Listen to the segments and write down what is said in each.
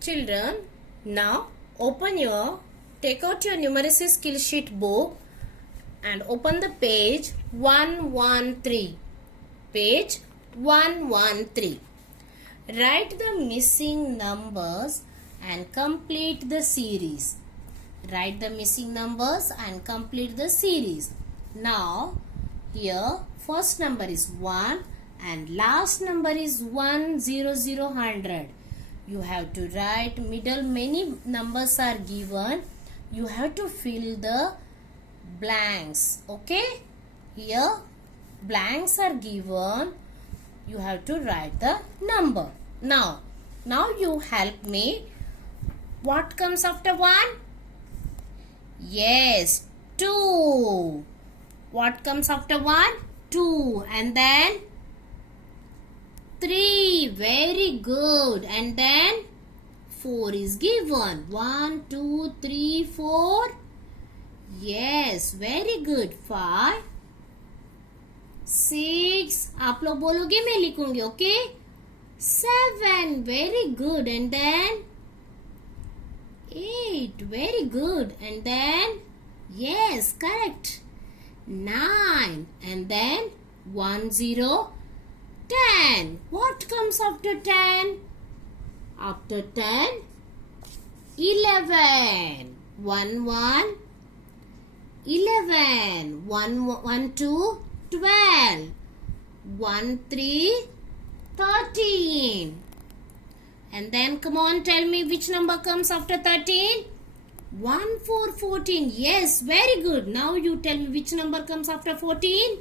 Children, now take out your numeracy skill sheet book and open the page 113. Page 113. Write the missing numbers and complete the series. Write the missing numbers and complete the series. Now, here first number is 1 and last number is 100. You have to write middle, many numbers are given. You have to fill the blanks. Okay? Here blanks are given. You have to write the number. Now you help me. What comes after 1? Yes, 2. What comes after 1? 2. And then 3. Very good. And then 4 is given. 1, 2, 3, 4. Yes, very good. 5, 6. आप लोग बोलोगे, मैं लिखूंगी. Okay. 7. Very good. And then 8. Very good. And then yes, correct. 9. And then 1, 0. 10. What comes after 10? After 10, 11. 1, 1. 11. 1, 2. 12. 1, 3. 13. And then come on, tell me which number comes after 13? 1, 4, 14. Yes, very good. Now you tell me which number comes after 14?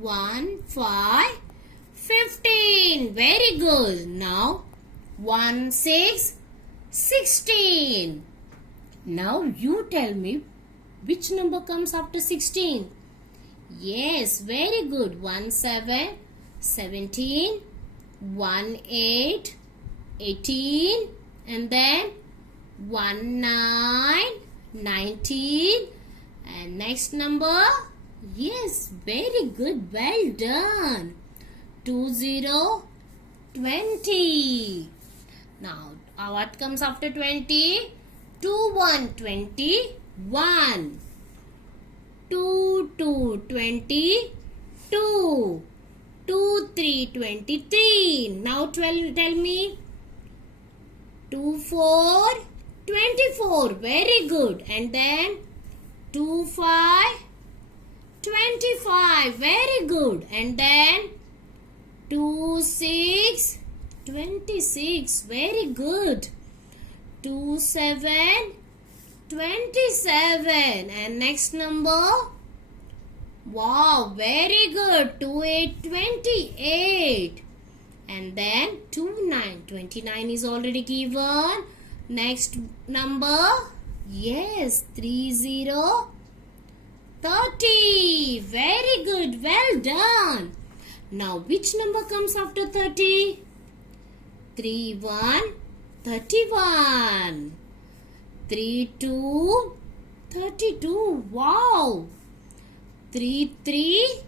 1, 5. 15. Very good. Now 1, 6, 16. Now you tell me which number comes after 16. Yes, very good. 1, 7, 17. 1, 8, 18. And then 1, 9, 19. And next number. Yes, very good. Well done. 2, 0, 20. Now, what comes after 20? 2, 1, 21. 2, 2, 22. 2, 3, 23. Now, tell me. 2, 4, 24. Very good. And then 2, 5, 25. Very good. And then 2, 6, 26. Very good. 2, 7, 27. And next number. Wow, very good. 2, 8, 28. And then 2, 9. 29 is already given. Next number. Yes, 3, 0, 30. Very good. Well done. Now, which number comes after 30? 3, 1, 31. 3, 2, 32. Wow. 3, 3,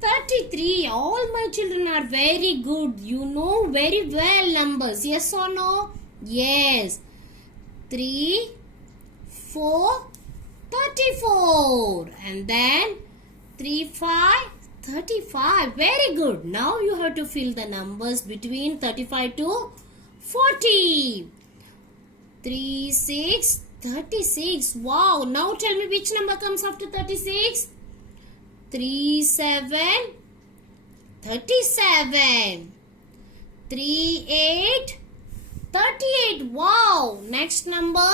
33. All my children are very good. You know very well numbers. Yes or no? Yes. 3, 4, 34. And then 3, 5, 35. Very good. Now you have to fill the numbers between 35 to 40. 3, 6, 36. Wow. Now tell me which number comes after 36? 3, 7, 37. 3, 8, 38. Wow. Next number.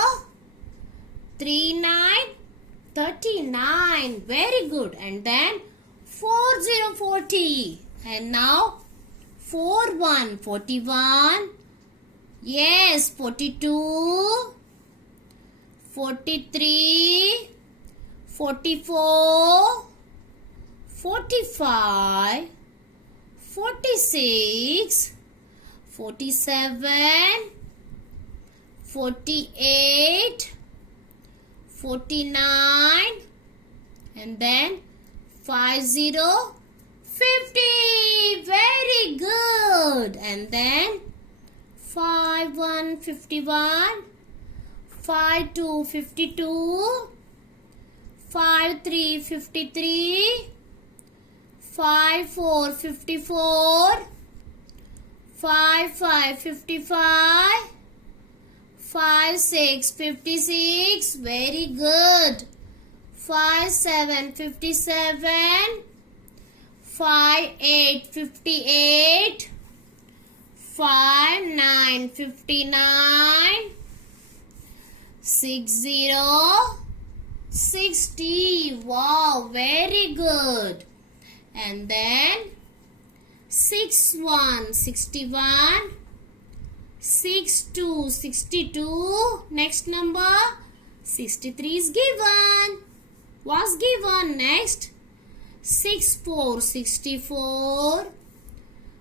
3, 9, 39. Very good. And then 4, 0, 40. And now 4, 1, 41. Yes, 42. 43. 44. 45. 46. 47. 48. 49. And then 50, 50. Very good. And then 5 1 51, 5 2 52, 5 3 53, 5 4 54, 5 5 55, 5 6 56. Very good. 5 7 57, 5 8 58, 5 9 59, 6 0 60. Wow, very good. And then 6 1 61, 6 2 62. Next number 63 is given. Was given. Next 6 4 64,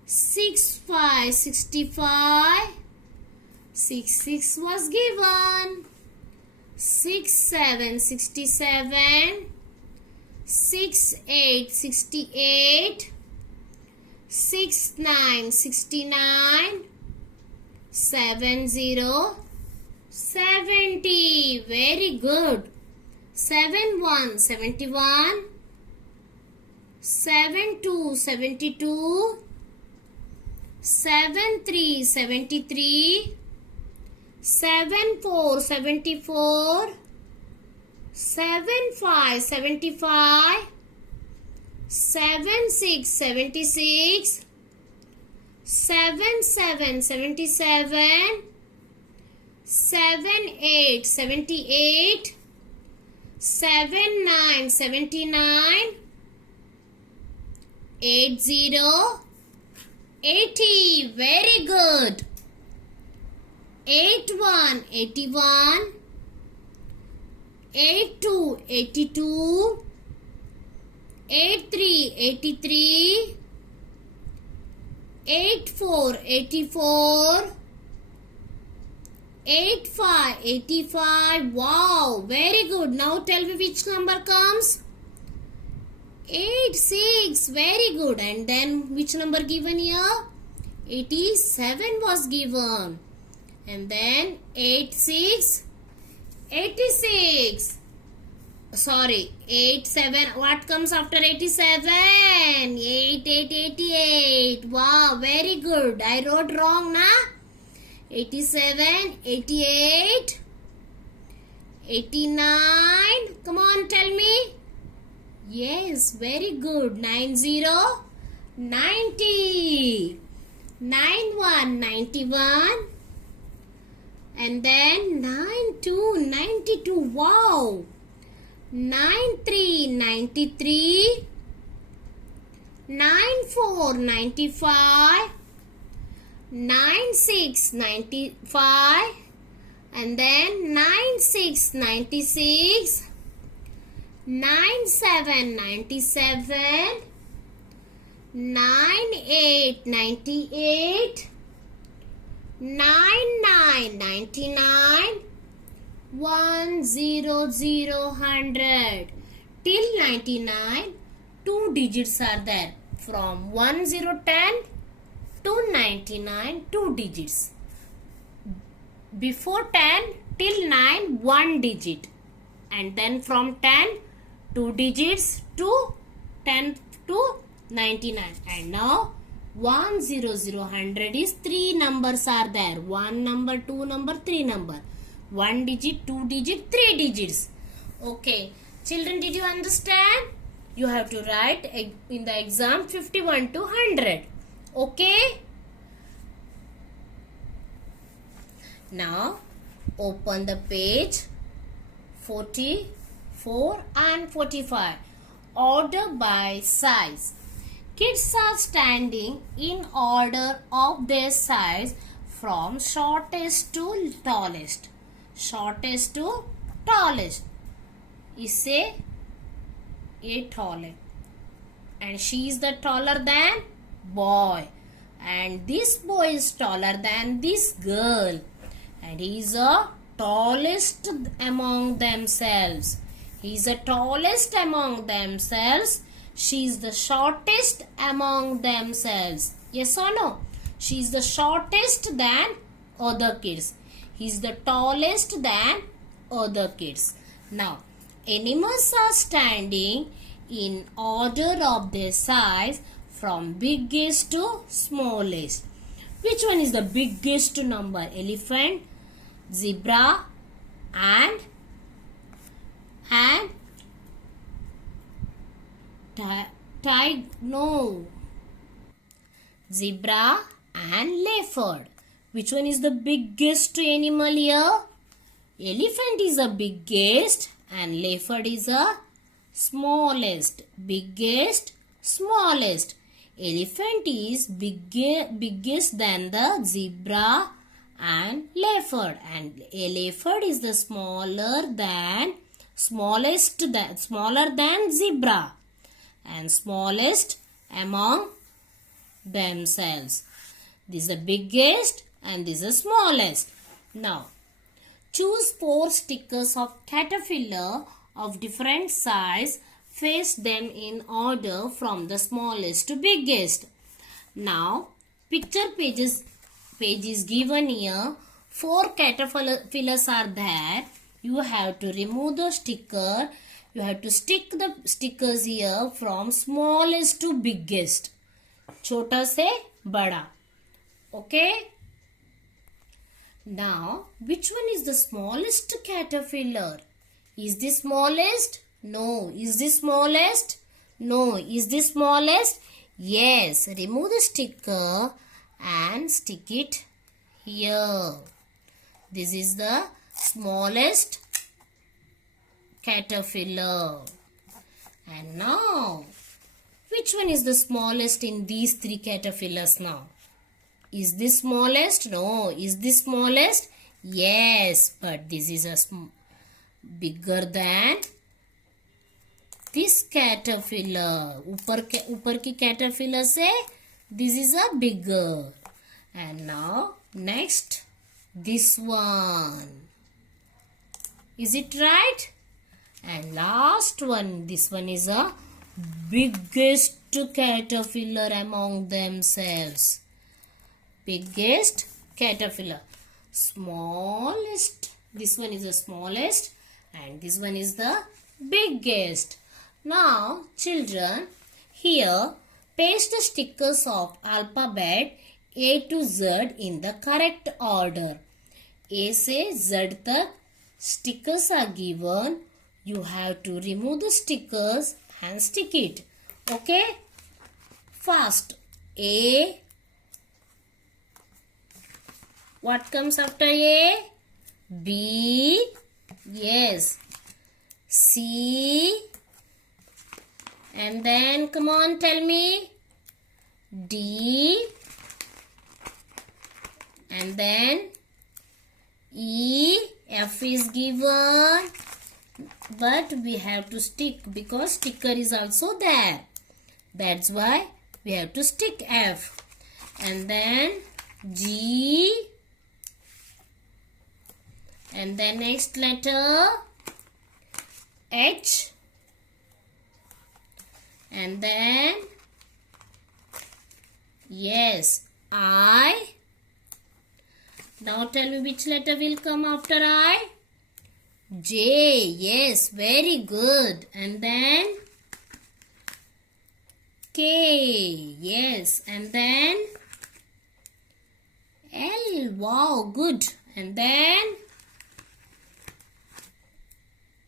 6 5 65, 6 6 was given. 6 7 67, 6 8 68, 6 9 69, 7 0 70. Very good. 7 1 71, 7 2 72, 7 3 73, 7 4 74, 7 5 75, 7 6 76, 7 7 77, 7 8 78, 7 9 79, 8 0 80. Very good. 8 1 81, 8 2 82, 8 3 83, 8 4 84, 8 5 85. Wow, very good. Now tell me which number comes. 8 6. Very good. And then which number given here? 87 was given. And then 8 6 86. Sorry, 8 7. What comes after 87? 8 8 88. Wow, very good. I wrote wrong, na? 87, 88, 89. Come on, tell me. Yes, very good. 90, 90. 91, 91. And then 92, 92. Wow. 93, 93. 94, 95. 96, 95. And then 96, 96. 97, 97. 98, 98. 99, 99. 100, 100. Till 99, 2 digits are there. From 1010 to 99, 2 digits. Before 10 till 9, 1 digit. And then from 10, 2 digits to 10 to 99. And now 100, 100 is 3 numbers are there. 1 number, 2 number, 3 number. 1 digit, 2 digit, 3 digits. Okay. Children, did you understand? You have to write in the exam 51 to 100. Okay. Now open the page 44 and 45. Order by size. Kids are standing in order of their size from shortest to tallest. Shortest to tallest. इससे ये tall है. And she is the taller than boy. And this boy is taller than this girl. And he is the tallest among themselves. He is the tallest among themselves. She is the shortest among themselves. Yes or no? She is the shortest than other kids. He is the tallest than other kids. Now, animals are standing in order of their size from biggest to smallest. Which one is the biggest number? Elephant, zebra, and zebra and leopard. Which one is the biggest animal here? Elephant is the biggest and leopard is the smallest. Biggest, smallest. Elephant is biggest than the zebra and leopard, and leopard is the smaller than zebra and smallest among themselves. This is the biggest and this is the smallest. Now, choose 4 stickers of caterpillar of different size. Face them in order from the smallest to biggest. Now, picture page is given here. 4 caterpillars are there. You have to remove the sticker. You have to stick the stickers here from smallest to biggest. Chota se bada. Okay. Now, which one is the smallest caterpillar? Is this smallest? No. Is this smallest? No. Is this smallest? Yes. Remove the sticker and stick it here. This is the smallest caterpillar. And now, which one is the smallest in these 3 caterpillars now? Is this smallest? No. Is this smallest? Yes. But this is a bigger than this caterpillar. ऊपर की caterpillar से this is a bigger. And now next this one. Is it right? And last one, this one is a biggest caterpillar among themselves. Biggest caterpillar. Smallest. This one is the smallest and this one is the biggest. Now, children, here paste the stickers of alphabet A to Z in the correct order. A से Z तक stickers are given. You have to remove the stickers and stick it. Okay? First, A. What comes after A? B. Yes. C. And then, come on, tell me. D. And then E. F is given. But we have to stick because sticker is also there. That's why we have to stick F. And then G. And then next letter H. And then yes, I. Now tell me which letter will come after I? J. Yes, very good. And then K. Yes. And then L. Wow, good. And then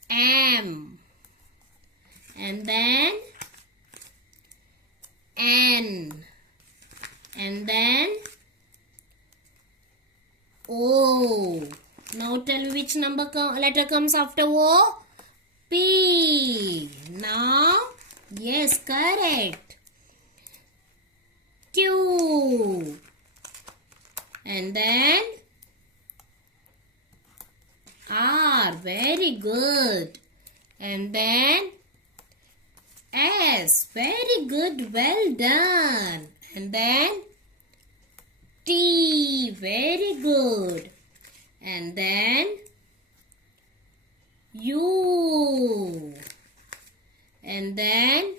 M. And then N. And then O. Now tell me which letter comes after O? P. Now, yes, correct. Q. And then R. Very good. And then S. Very good. Well done. And then T. Very good. And then U. And then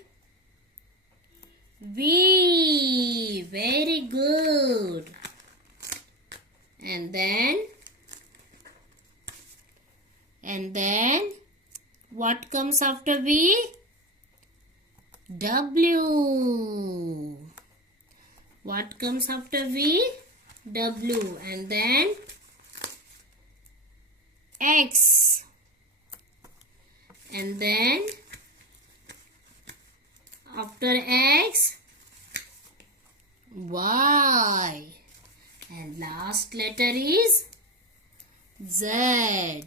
V. Very good. and then what comes after V? W. What comes after V? W. And then X. And then after X, Y. And last letter is Z.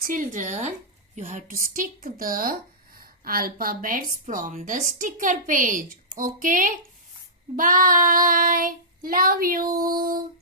Children, you have to stick the alphabets from the sticker page. Okay? Bye. Love you.